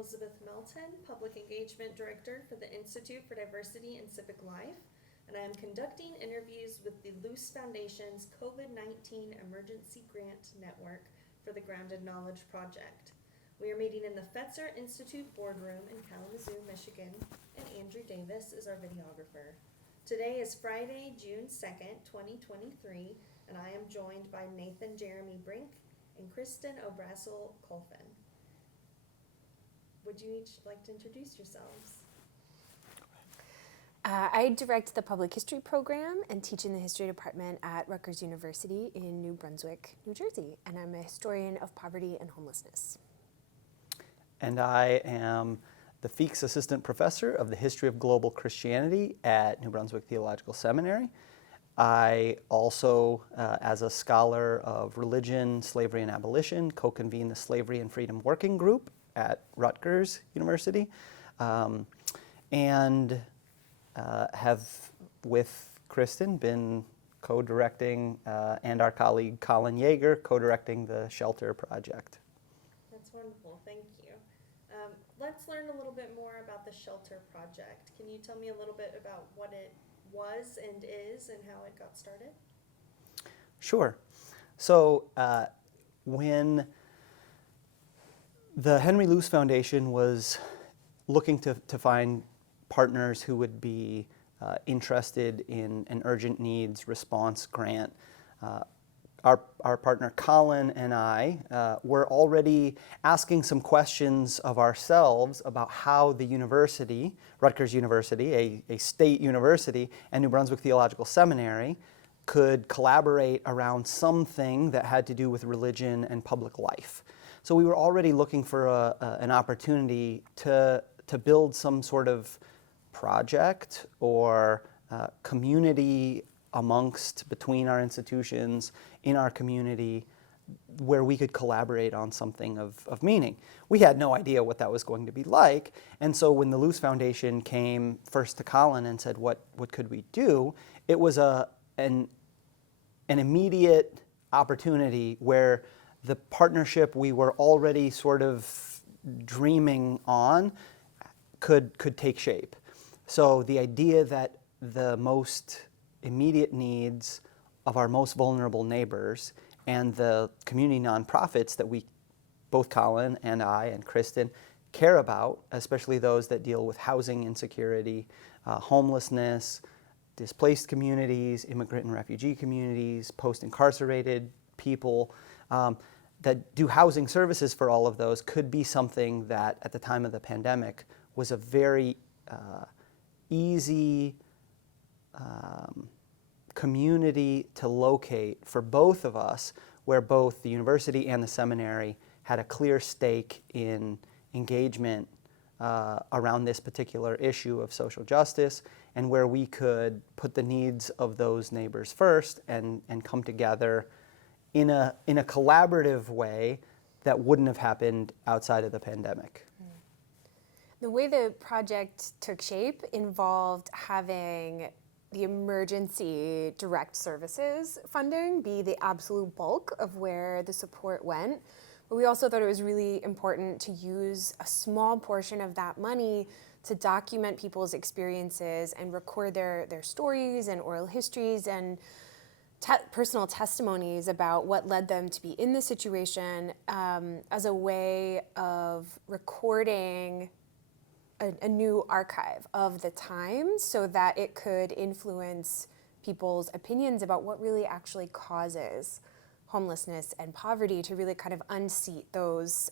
Elizabeth Melton, Public Engagement Director for the Institute for Diversity and Civic Life, and I am conducting interviews with the Luce Foundation's COVID-19 Emergency Grant Network for the Grounded Knowledge Project. We are meeting in the Fetzer Institute boardroom in Kalamazoo, Michigan, and Andrew Davis is our videographer. Today is Friday, June 2nd, 2023, and I am joined by Nathan Jérémie-Brink and Kristin O'Brassil-Colfin. Would you each like to introduce yourselves? I direct the public history program and teach in the history department at Rutgers University in New Brunswick, New Jersey, and I'm a historian of poverty and homelessness. And I am the Feeks Assistant Professor of the History of Global Christianity at New Brunswick Theological Seminary. I also, as a scholar of religion, slavery, and abolition, co-convene the Slavery and Freedom Working Group at Rutgers University, and have, with Kristin, been co-directing, and our colleague Colin Yeager, co-directing the Shelter Project. That's wonderful, thank you. Let's learn a little bit more about the Shelter Project. Can you tell me a little bit about what it was and is and how it got started? Sure. So when the Henry Luce Foundation was looking to find partners who would be interested in an urgent needs response grant, our partner Colin and I were already asking some questions of ourselves about how the university, Rutgers University, a state university, and New Brunswick Theological Seminary could collaborate around something that had to do with religion and public life. So we were already looking for an opportunity to build some sort of project or community between our institutions, in our community, where we could collaborate on something of meaning. We had no idea what that was going to be like, and so when the Luce Foundation came first to Colin and said, what could we do, it was an immediate opportunity where the partnership we were already sort of dreaming on could take shape. So the idea that the most immediate needs of our most vulnerable neighbors and the community nonprofits that we, both Colin and I and Kristin, care about, especially those that deal with housing insecurity, homelessness, displaced communities, immigrant and refugee communities, post-incarcerated people, that do housing services for all of those, could be something that at the time of the pandemic was a very easy community to locate for both of us, where both the university and the seminary had a clear stake in engagement around this particular issue of social justice, and where we could put the needs of those neighbors first and come together in a collaborative way that wouldn't have happened outside of the pandemic. The way the project took shape involved having the emergency direct services funding be the absolute bulk of where the support went. But we also thought it was really important to use a small portion of that money to document people's experiences and record their stories and oral histories and personal testimonies about what led them to be in this situation, as a way of recording a new archive of the time so that it could influence people's opinions about what really actually causes homelessness and poverty, to really kind of unseat those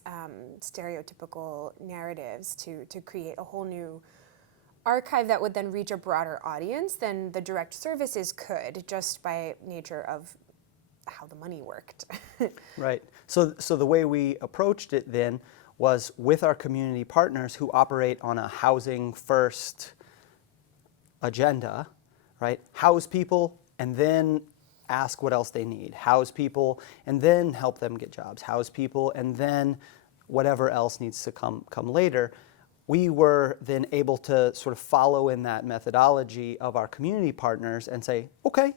stereotypical narratives to create a whole new archive that would then reach a broader audience than the direct services could, just by nature of how the money worked. Right. So the way we approached it then was with our community partners who operate on a housing first agenda, right? House people and then ask what else they need. House people and then help them get jobs. House people and then whatever else needs to come later. We were then able to sort of follow in that methodology of our community partners and say, okay,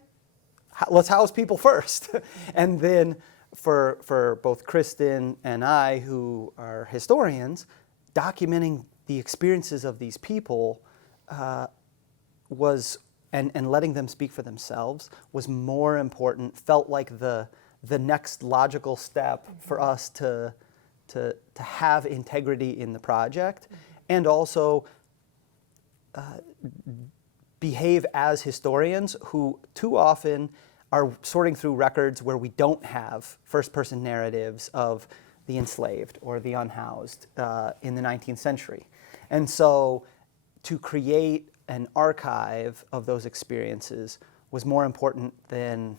let's house people first. And then for both Kristin and I, who are historians, documenting the experiences of these people was, and letting them speak for themselves was more important, felt like the next logical step for us to have integrity in the project, and also behave as historians who too often are sorting through records where we don't have first-person narratives of the enslaved or the unhoused in the 19th century. And so to create an archive of those experiences was more important than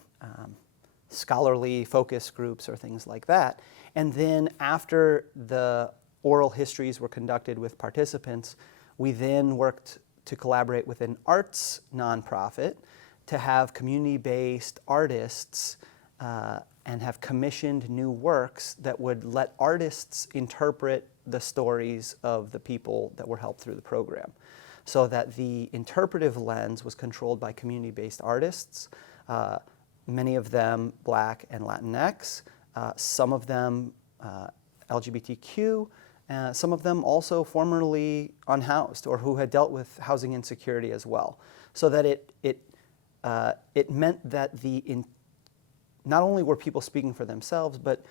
scholarly focus groups or things like that. And then after the oral histories were conducted with participants, we then worked to collaborate with an arts nonprofit to have community-based artists and have commissioned new works that would let artists interpret the stories of the people that were helped through the program, so that the interpretive lens was controlled by community-based artists, many of them Black and Latinx, some of them LGBTQ, some of them also formerly unhoused or who had dealt with housing insecurity as well, so that it meant that not only were people speaking for themselves, but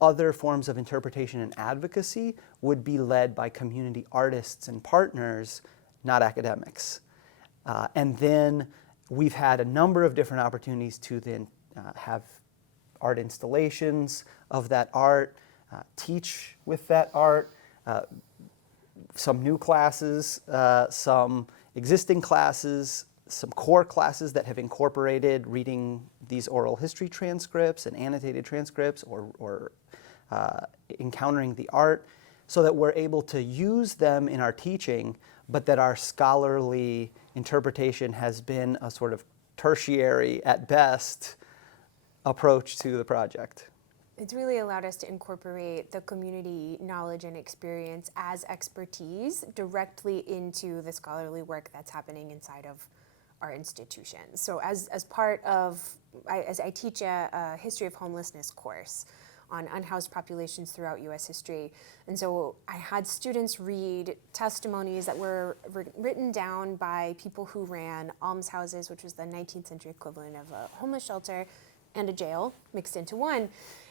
other forms of interpretation and advocacy would be led by community artists and partners, not academics. And then we've had a number of different opportunities to then have art installations of that art, teach with that art, some new classes, some existing classes, some core classes that have incorporated reading these oral history transcripts and annotated transcripts or encountering the art, so that we're able to use them in our teaching, but that our scholarly interpretation has been a sort of tertiary, at best, approach to the project. It's really allowed us to incorporate the community knowledge and experience as expertise directly into the scholarly work that's happening inside of our institutions. So as part of, as I teach a history of homelessness course on unhoused populations throughout U.S. history. And so I had students read testimonies that were written down by people who ran almshouses, which was the 19th century equivalent of a homeless shelter, and a jail mixed into one.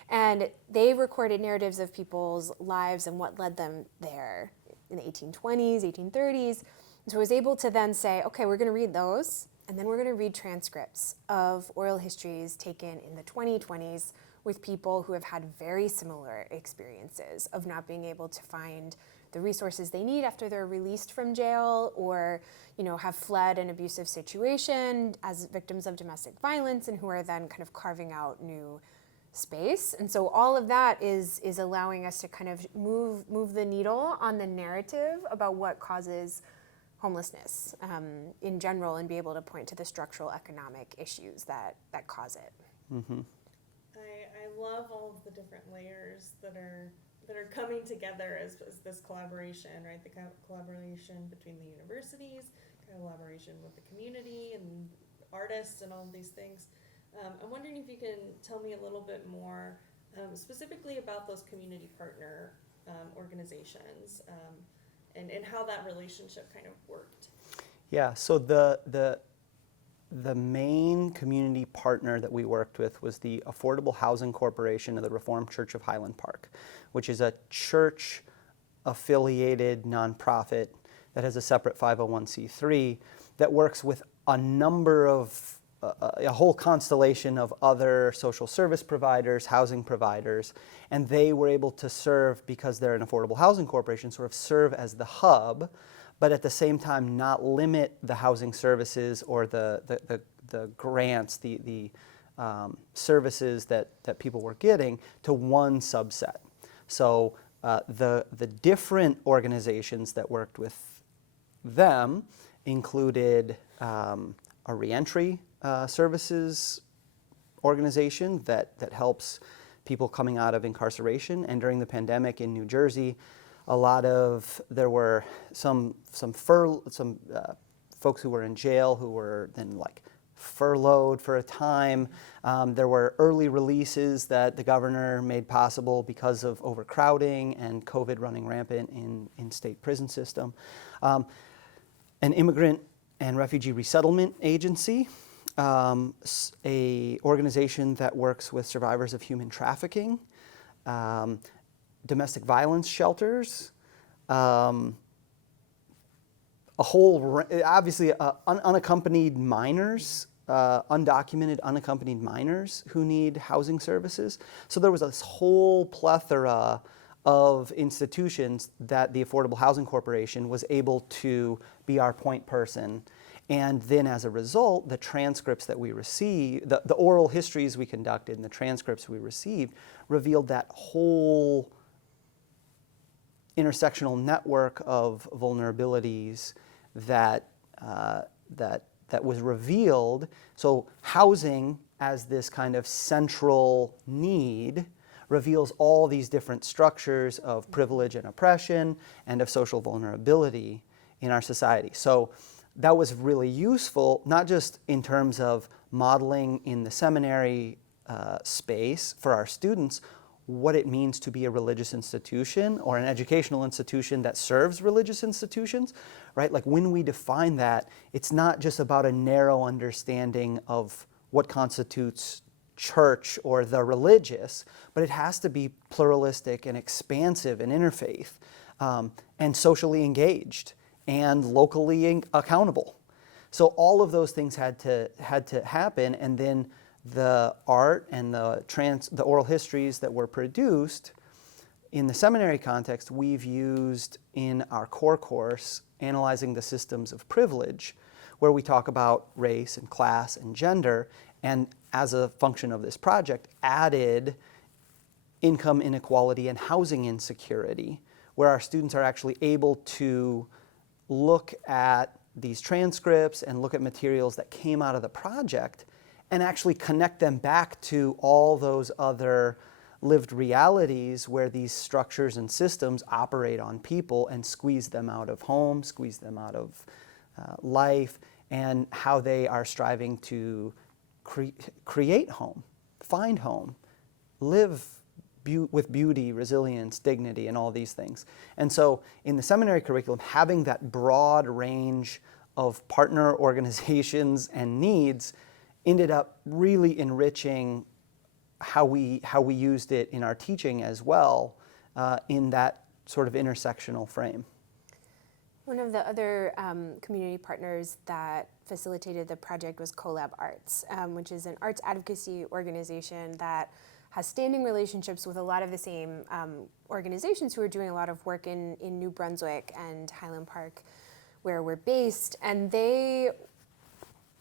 And they recorded narratives of people's lives and what led them there in the 1820s, 1830s. And so I was able to then say, okay, we're going to read those, and then we're going to read transcripts of oral histories taken in the 2020s with people who have had very similar experiences of not being able to find the resources they need after they're released from jail, or have fled an abusive situation as victims of domestic violence, and who are then kind of carving out new space. And so all of that is allowing us to kind of move the needle on the narrative about what causes homelessness in general, and be able to point to the structural economic issues that cause it. Mm-hmm. I love all of the different layers that are coming together as this collaboration, right? The collaboration between the universities, collaboration with the community and artists and all of these things. I'm wondering if you can tell me a little bit more specifically about those community partner organizations and how that relationship kind of worked. Yeah, so the main community partner that we worked with was the Affordable Housing Corporation of the Reformed Church of Highland Park, which is a church-affiliated nonprofit that has a separate 501c3 that works with a number of, a whole constellation of other social service providers, housing providers, and they were able to serve, because they're an affordable housing corporation, sort of serve as the hub, but at the same time not limit the housing services or the grants, the services that people were getting to one subset. So the different organizations that worked with them included a reentry services organization that helps people coming out of incarceration. And during the pandemic in New Jersey, there were some folks who were in jail who were then furloughed for a time. There were early releases that the governor made possible because of overcrowding and COVID running rampant in state prison system. An immigrant and refugee resettlement agency, a organization that works with survivors of human trafficking, domestic violence shelters, obviously unaccompanied minors, undocumented unaccompanied minors who need housing services. So there was this whole plethora of institutions that the Affordable Housing Corporation was able to be our point person. And then as a result, the transcripts that we received, the oral histories we conducted and the transcripts we received revealed that whole intersectional network of vulnerabilities that was revealed. So housing as this kind of central need reveals all these different structures of privilege and oppression and of social vulnerability in our society. So that was really useful, not just in terms of modeling in the seminary space for our students what it means to be a religious institution or an educational institution that serves religious institutions, right? Like when we define that, it's not just about a narrow understanding of what constitutes church or the religious, but it has to be pluralistic and expansive and interfaith and socially engaged and locally accountable. So all of those things had to happen, and then the art and the oral histories that were produced in the seminary context, we've used in our core course, Analyzing the Systems of Privilege, where we talk about race and class and gender, and as a function of this project, added income inequality and housing insecurity, where our students are actually able to look at these transcripts and look at materials that came out of the project and actually connect them back to all those other lived realities where these structures and systems operate on people and squeeze them out of home, squeeze them out of life, and how they are striving to create home, find home, live with beauty, resilience, dignity, and all these things. And so in the seminary curriculum, having that broad range of partner organizations and needs ended up really enriching how we used it in our teaching as well, in that sort of intersectional frame. One of the other community partners that facilitated the project was Collab Arts, which is an arts advocacy organization that has standing relationships with a lot of the same organizations who are doing a lot of work in New Brunswick and Highland Park, where we're based. And they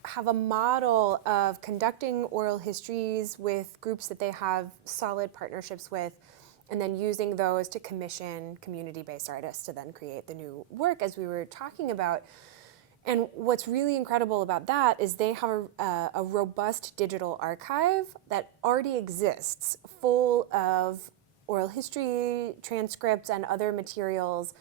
have a model of conducting oral histories with groups that they have solid partnerships with, and then using those to commission community-based artists to then create the new work, as we were talking about. And what's really incredible about that is they have a robust digital archive that already exists, full of oral history, transcripts, and other materials,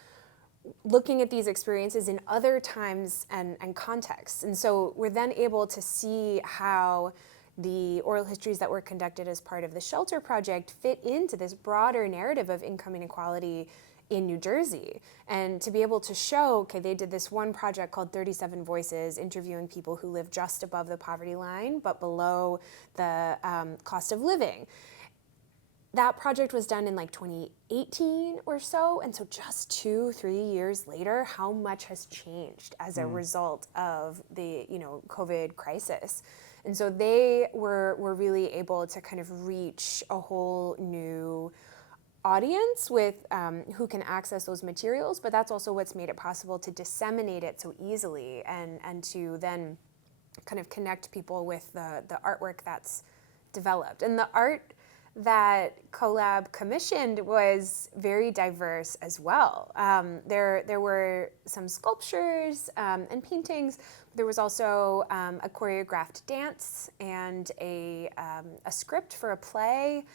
looking at these experiences in other times and contexts. And so we're then able to see how the oral histories that were conducted as part of the Shelter Project fit into this broader narrative of income inequality in New Jersey. And to be able to show, okay, they did this one project called 37 Voices, interviewing people who live just above the poverty line, but below the cost of living. That project was done in like 2018 or so, and so just 2-3 years later, how much has changed as a result of the COVID crisis. And so they were really able to kind of reach a whole new audience with who can access those materials, but that's also what's made it possible to disseminate it so easily and to then kind of connect people with the artwork that's developed. And the art that Collab commissioned was very diverse as well. There were some sculptures and paintings. There was also a choreographed dance and a script for a play.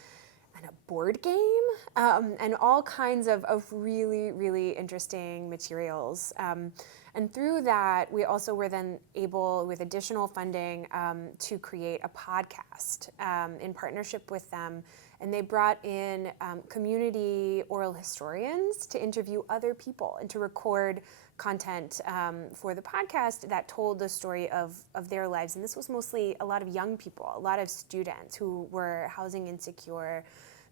and a board game, and all kinds of really, really interesting materials. And through that, we also were then able, with additional funding, to create a podcast in partnership with them. And they brought in community oral historians to interview other people and to record content for the podcast that told the story of their lives. And this was mostly a lot of young people, a lot of students who were housing insecure.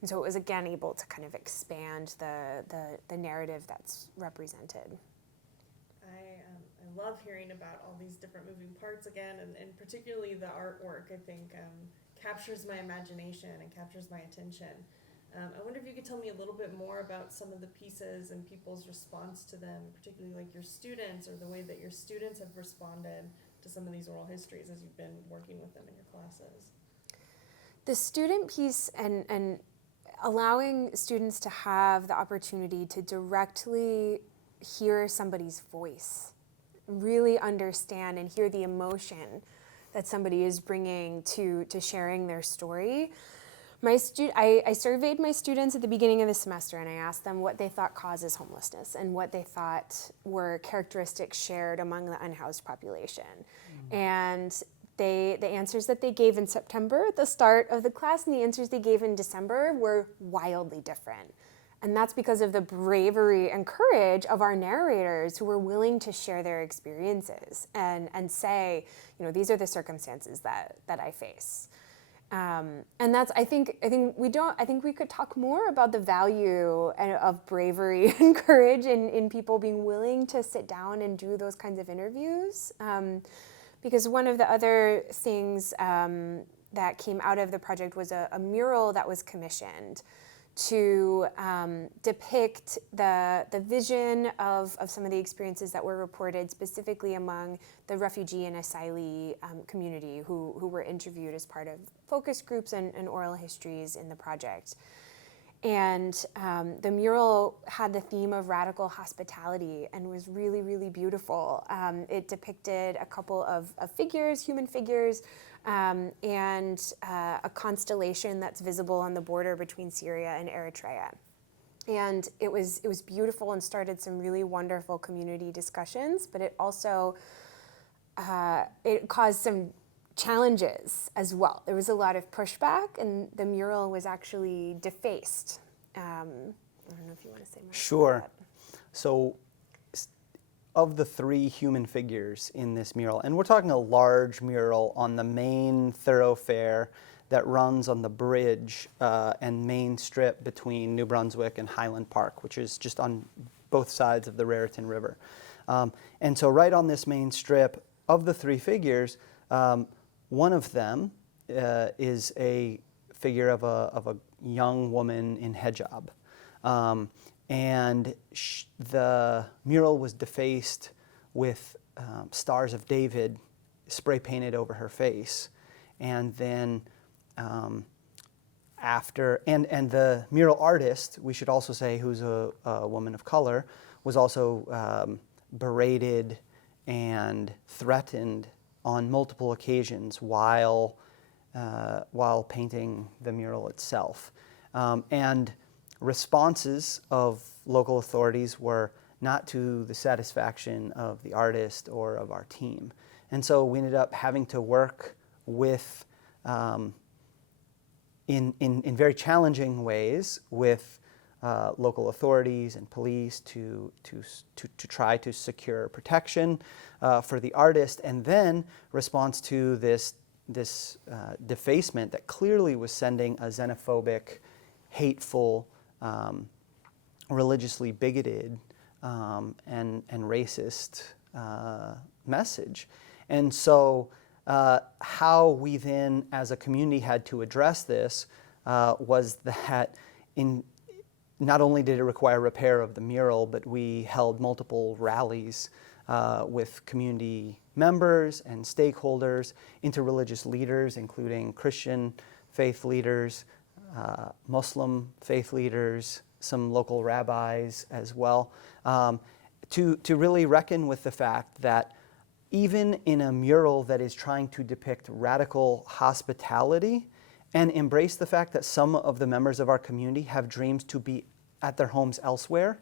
And so it was, again, able to kind of expand the narrative that's represented. I love hearing about all these different moving parts again, and particularly the artwork, I think, captures my imagination and captures my attention. I wonder if you could tell me a little bit more about some of the pieces and people's response to them, particularly like your students, or the way that your students have responded to some of these oral histories as you've been working with them in your classes. The student piece and allowing students to have the opportunity to directly hear somebody's voice, really understand and hear the emotion that somebody is bringing to sharing their story. I surveyed my students at the beginning of the semester, and I asked them what they thought causes homelessness and what they thought were characteristics shared among the unhoused population. And the answers that they gave in September at the start of the class and the answers they gave in December were wildly different. And that's because of the bravery and courage of our narrators who were willing to share their experiences and say, these are the circumstances that I face. And that's, I think we could talk more about the value of bravery and courage in people being willing to sit down and do those kinds of interviews. Because one of the other things that came out of the project was a mural that was commissioned to depict the vision of some of the experiences that were reported specifically among the refugee and asylee community who were interviewed as part of focus groups and oral histories in the project. And the mural had the theme of radical hospitality and was really, really beautiful. It depicted a couple of figures, human figures, and a constellation that's visible on the border between Syria and Eritrea. And it was beautiful and started some really wonderful community discussions, but it also it caused some challenges as well. There was a lot of pushback, and the mural was actually defaced. I don't know if you want to say more. Sure. About that. So, of the three human figures in this mural, and we're talking a large mural on the main thoroughfare that runs on the bridge and main strip between New Brunswick and Highland Park, which is just on both sides of the Raritan River. And so right on this main strip, of the three figures, one of them is a figure of a young woman in hijab. And the mural was defaced with Stars of David spray painted over her face. And then after, and the mural artist, we should also say, who's a woman of color, was also berated and threatened on multiple occasions while painting the mural itself. And responses of local authorities were not to the satisfaction of the artist or of our team. And so we ended up having to work with, in very challenging ways, with local authorities and police to try to secure protection for the artist, and then response to this defacement that clearly was sending a xenophobic, hateful, religiously bigoted, and racist message. And so how we then as a community had to address this was that not only did it require repair of the mural, but we held multiple rallies with community members and stakeholders, interreligious leaders, including Christian faith leaders, Muslim faith leaders, some local rabbis as well, to really reckon with the fact that even in a mural that is trying to depict radical hospitality and embrace the fact that some of the members of our community have dreams to be at their homes elsewhere,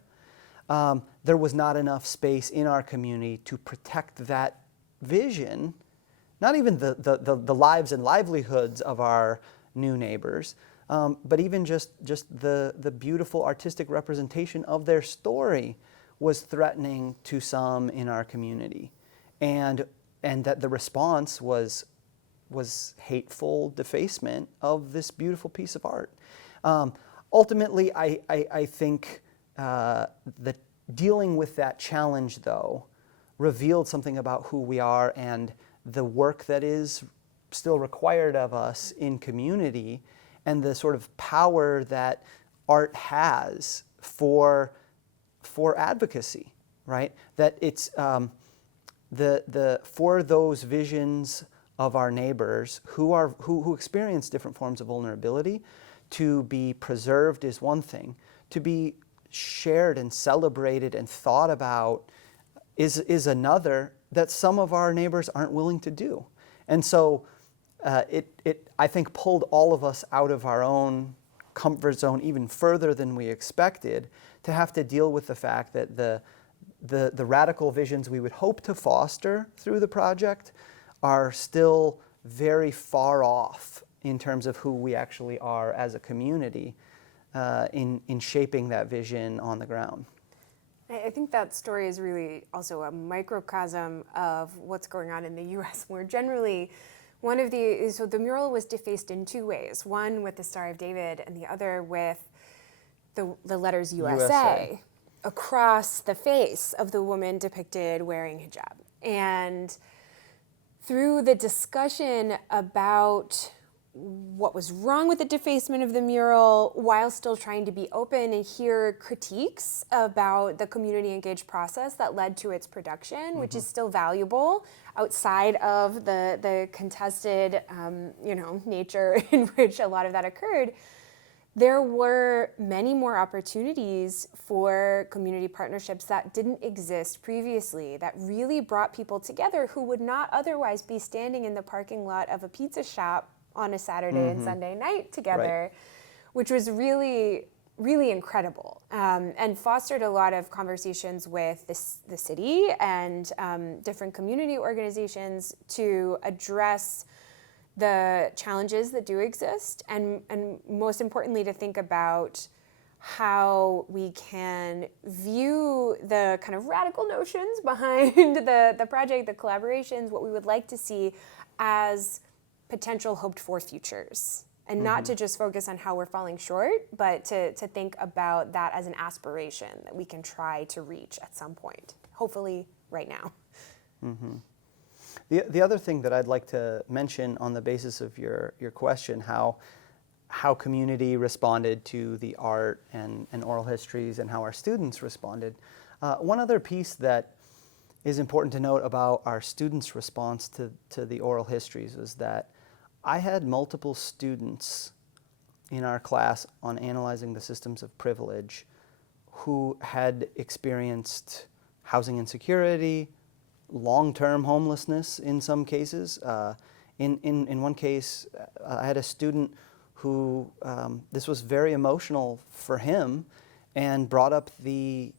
there was not enough space in our community to protect that vision, not even the lives and livelihoods of our new neighbors, but even just the beautiful artistic representation of their story was threatening to some in our community. And that the response was hateful defacement of this beautiful piece of art. Ultimately, I think that dealing with that challenge, though, revealed something about who we are and the work that is still required of us in community, and the sort of power that art has for advocacy, right? That it's for those visions of our neighbors who experience different forms of vulnerability, to be preserved is one thing. To be shared and celebrated and thought about is another, that some of our neighbors aren't willing to do. And so it I think pulled all of us out of our own comfort zone even further than we expected, to have to deal with the fact that the radical visions we would hope to foster through the project are still very far off in terms of who we actually are as a community in shaping that vision on the ground. I think that story is really also a microcosm of what's going on in the U.S. more generally. So the mural was defaced in two ways. One with the Star of David, and the other with the letters USA across the face of the woman depicted wearing hijab. And through the discussion about what was wrong with the defacement of the mural, while still trying to be open and hear critiques about the community engaged process that led to its production, which is still valuable outside of the contested nature in which a lot of that occurred, there were many more opportunities for community partnerships that didn't exist previously, that really brought people together who would not otherwise be standing in the parking lot of a pizza shop on a Saturday and Sunday night together, which was really, really incredible, and fostered a lot of conversations with the city and different community organizations to address the challenges that do exist, and most importantly, to think about how we can view the kind of radical notions behind the project, the collaborations, what we would like to see as potential hoped for futures, and not to just focus on how we're falling short, but to think about that as an aspiration that we can try to reach at some point, hopefully right now. The other thing that I'd like to mention on the basis of your question, how community responded to the art and oral histories, and how our students responded. One other piece that is important to note about our students' response to the oral histories is that I had multiple students in our class on analyzing the systems of privilege who had experienced housing insecurity, long-term homelessness in some cases. In one case, I had a student who, this was very emotional for him, and brought up the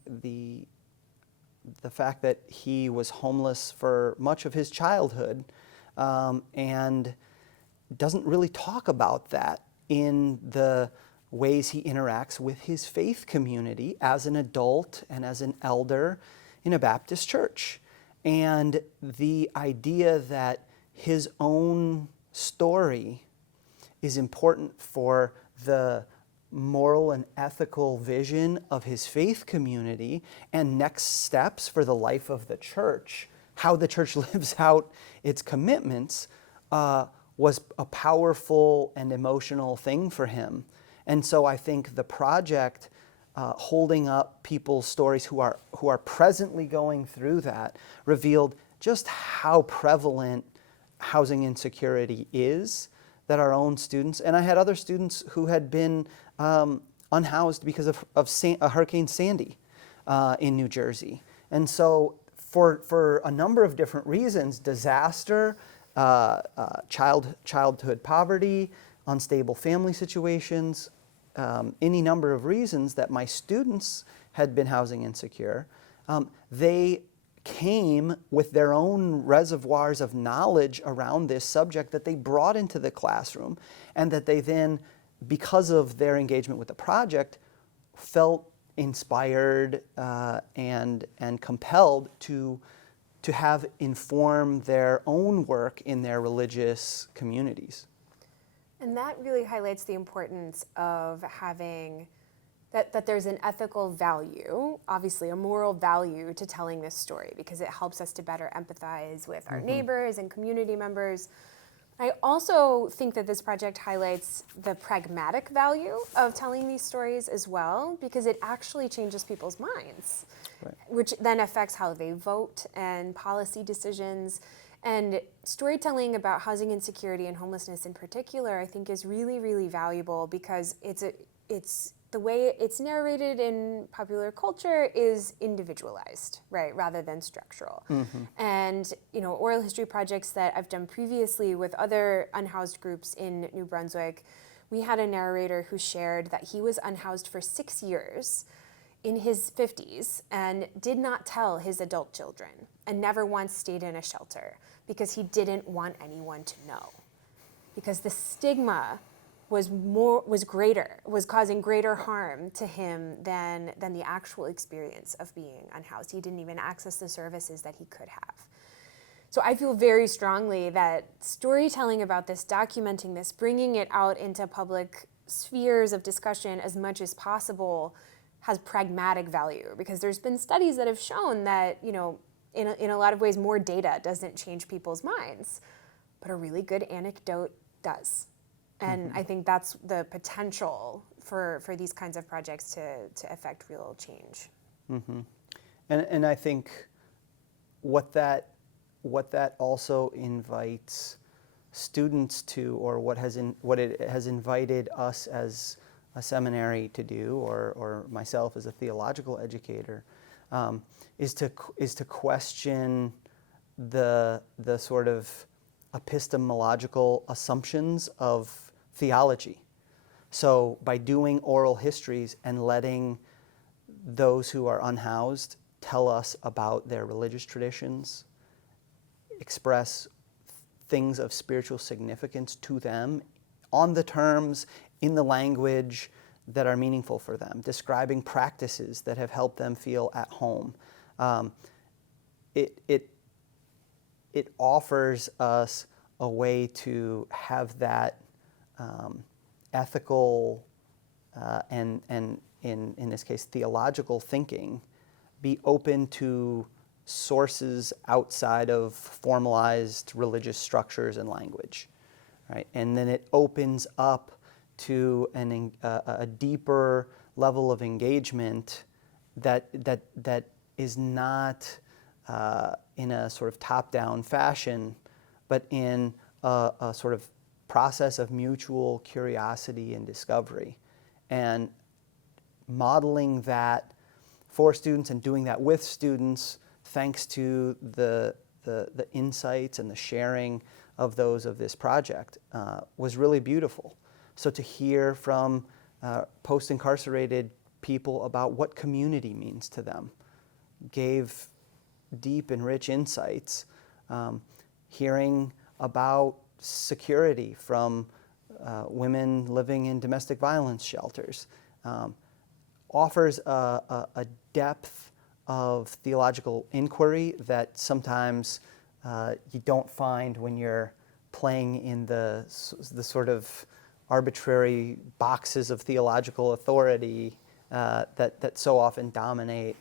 fact that he was homeless for much of his childhood, and doesn't really talk about that in the ways he interacts with his faith community as an adult and as an elder in a Baptist church. And the idea that his own story is important for the moral and ethical vision of his faith community and next steps for the life of the church, how the church lives out its commitments, was a powerful and emotional thing for him. And so I think the project, holding up people's stories who are presently going through that, revealed just how prevalent housing insecurity is, that our own students, and I had other students who had been unhoused because of Hurricane Sandy in New Jersey. And so for a number of different reasons, disaster, childhood poverty, unstable family situations, any number of reasons that my students had been housing insecure. They came with their own reservoirs of knowledge around this subject that they brought into the classroom, and that they then, because of their engagement with the project, felt inspired and compelled to have inform their own work in their religious communities. And that really highlights the importance of having that there's an ethical value, obviously a moral value to telling this story, because it helps us to better empathize with our neighbors and community members. I also think that this project highlights the pragmatic value of telling these stories as well, because it actually changes people's minds, Right. which then affects how they vote and policy decisions. And storytelling about housing insecurity and homelessness in particular, I think, is really, really valuable, because it's the way it's narrated in popular culture is individualized, right, rather than structural. And oral history projects that I've done previously with other unhoused groups in New Brunswick, we had a narrator who shared that he was unhoused for 6 years in his 50s and did not tell his adult children, and never once stayed in a shelter, because he didn't want anyone to know, because the stigma was causing greater harm to him than the actual experience of being unhoused. He didn't even access the services that he could have. So I feel very strongly that storytelling about this, documenting this, bringing it out into public spheres of discussion as much as possible, has pragmatic value, because there's been studies that have shown that, in a lot of ways, more data doesn't change people's minds, but a really good anecdote does. And I think that's the potential for these kinds of projects to affect real change. And I think what that also invites students to, or what it has invited us as a seminary to do, or myself as a theological educator, is to question the sort of epistemological assumptions of theology. So by doing oral histories and letting those who are unhoused tell us about their religious traditions, express things of spiritual significance to them on the terms, in the language that are meaningful for them, describing practices that have helped them feel at home. It offers us a way to have that ethical and in this case theological thinking be open to sources outside of formalized religious structures and language, right? And then it opens up to a deeper level of engagement that is not in a sort of top-down fashion, but in a sort of process of mutual curiosity and discovery, and modeling that for students and doing that with students, thanks to the insights and the sharing of those of this project, was really beautiful. So to hear from post-incarcerated people about what community means to them gave deep and rich insights. Hearing about security from women living in domestic violence shelters offers a depth of theological inquiry that sometimes you don't find when you're playing in the sort of arbitrary boxes of theological authority that so often dominate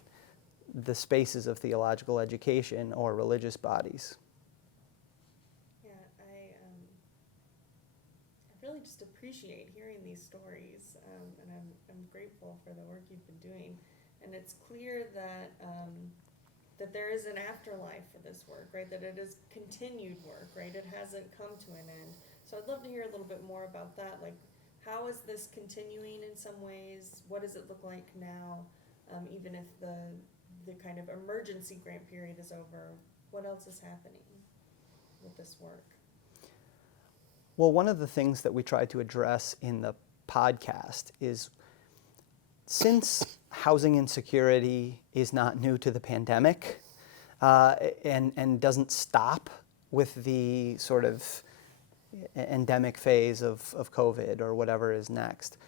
the spaces of theological education or religious bodies. Yeah, I really just appreciate hearing these stories, and I'm grateful for the work you've been doing. And it's clear that that there is an afterlife for this work, right? That it is continued work, right? It hasn't come to an end. So I'd love to hear a little bit more about that. Like, how is this continuing in some ways? What does it look like now, even if the kind of emergency grant period is over? What else is happening with this work? Well, one of the things that we tried to address in the podcast is, since housing insecurity is not new to the pandemic, and doesn't stop with the sort of endemic phase of COVID or whatever is next,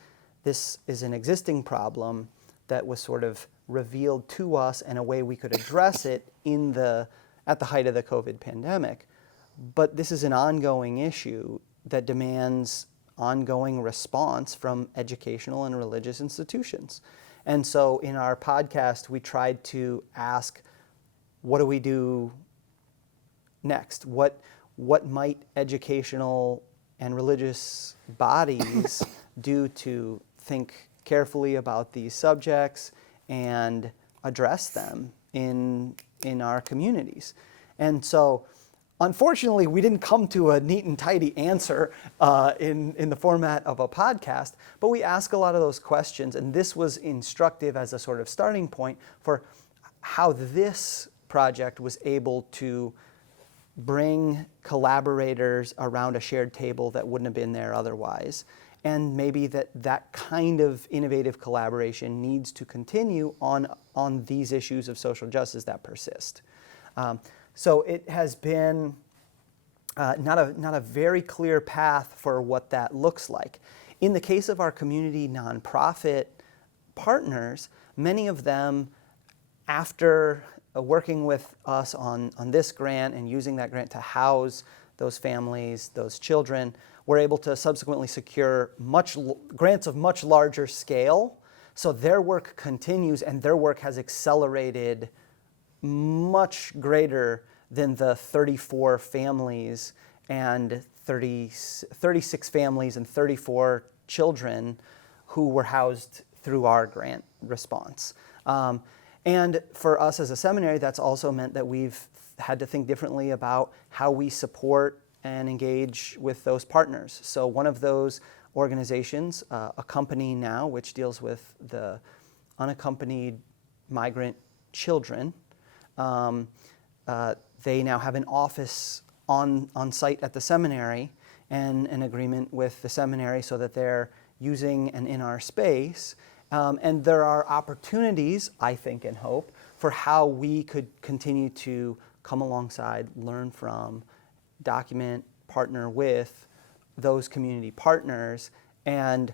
this is an existing problem that was sort of revealed to us and a way we could address it at the height of the COVID pandemic. But this is an ongoing issue that demands ongoing response from educational and religious institutions. And so in our podcast, we tried to ask, what do we do next? What might educational and religious bodies do to think carefully about these subjects and address them in our communities? And so, unfortunately, we didn't come to a neat and tidy answer in the format of a podcast, but we ask a lot of those questions, and this was instructive as a sort of starting point for how this project was able to bring collaborators around a shared table that wouldn't have been there otherwise. And maybe that kind of innovative collaboration needs to continue on these issues of social justice that persist. So it has been not a very clear path for what that looks like. In the case of our community nonprofit partners, many of them, after working with us on this grant and using that grant to house those families, those children, were able to subsequently secure grants of much larger scale. So their work continues, and their work has accelerated much greater than the 34 families and 36 families and 34 children who were housed through our grant response. And for us as a seminary, that's also meant that we've had to think differently about how we support and engage with those partners. So one of those organizations, Accompany Now, which deals with the unaccompanied migrant children, they now have an office on site at the seminary and an agreement with the seminary so that they're using and in our space. And there are opportunities, I think and hope, for how we could continue to come alongside, learn from, document, partner with those community partners, and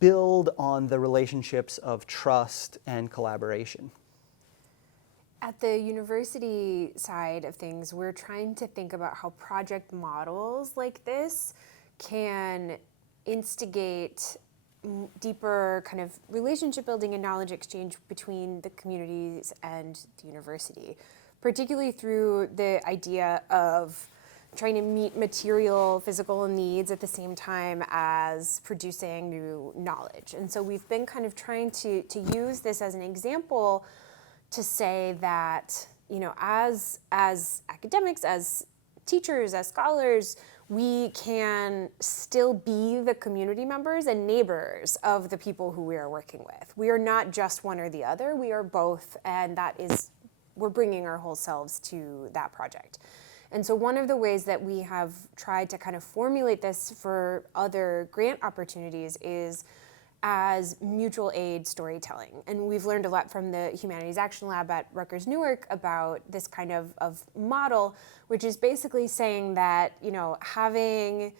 build on the relationships of trust and collaboration. At the university side of things, we're trying to think about how project models like this can instigate deeper kind of relationship building and knowledge exchange between the communities and the university, particularly through the idea of trying to meet material, physical needs at the same time as producing new knowledge. And so we've been kind of trying to use this as an example to say that, you know, as academics, as teachers, as scholars, we can still be the community members and neighbors of the people who we are working with. We are not just one or the other, we are both, and we're bringing our whole selves to that project. And so one of the ways that we have tried to kind of formulate this for other grant opportunities is as mutual aid storytelling. And we've learned a lot from the Humanities Action Lab at Rutgers Newark about this kind of model, which is basically saying that, you know, having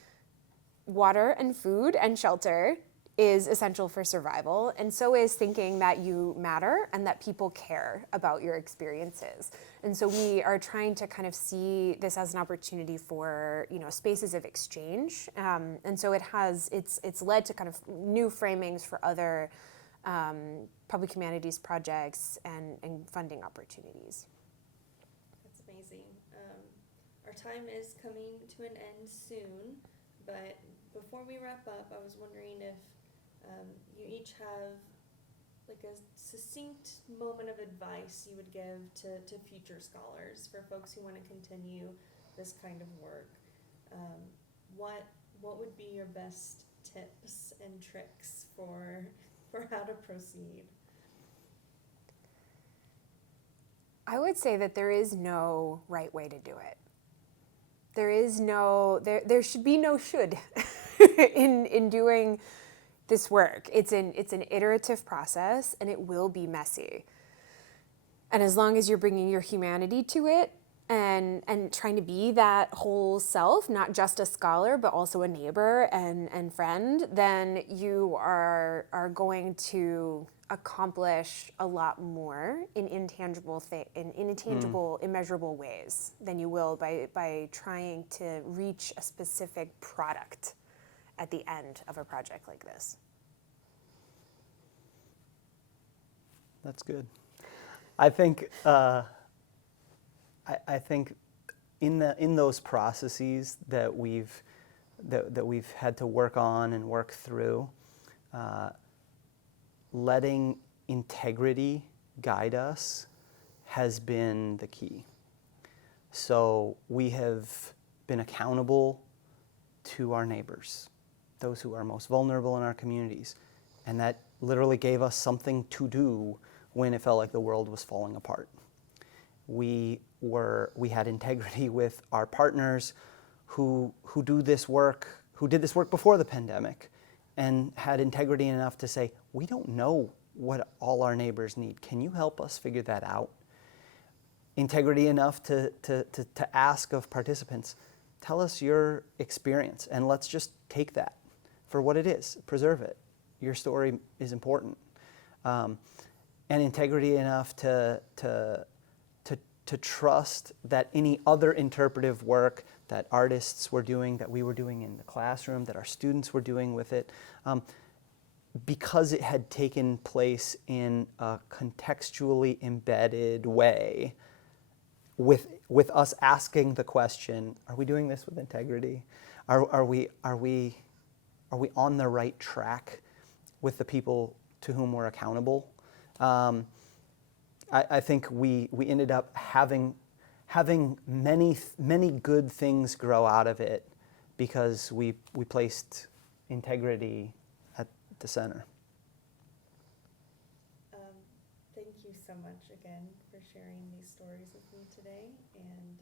water and food and shelter is essential for survival, and so is thinking that you matter and that people care about your experiences. And so we are trying to kind of see this as an opportunity for, you know, spaces of exchange. And so it's led to kind of new framings for other public humanities projects and funding opportunities. That's amazing. Our time is coming to an end soon, but before we wrap up, I was wondering if you each have like a succinct moment of advice you would give to future scholars, for folks who want to continue this kind of work. What would be your best tips and tricks for how to proceed? I would say that there is no right way to do it. There should be no should in doing this work. It's an iterative process, and it will be messy. And as long as you're bringing your humanity to it and trying to be that whole self, not just a scholar, but also a neighbor and friend, then you are going to accomplish a lot more in intangible, immeasurable ways than you will by trying to reach a specific product at the end of a project like this. That's good. I think I think in those processes that we've had to work on and work through, letting integrity guide us has been the key. So we have been accountable to our neighbors, those who are most vulnerable in our communities, and that literally gave us something to do when it felt like the world was falling apart. We had integrity with our partners who did this work before the pandemic, and had integrity enough to say, we don't know what all our neighbors need. Can you help us figure that out? Integrity enough to ask of participants, tell us your experience, and let's just take that for what it is, preserve it. Your story is important. And integrity enough to trust that any other interpretive work that artists were doing, that we were doing in the classroom, that our students were doing with it, because it had taken place in a contextually embedded way, with us asking the question, are we doing this with integrity? Are we on the right track with the people to whom we're accountable? I think we ended up having many good things grow out of it because we placed integrity at the center. Thank you so much again for sharing these stories with me today, and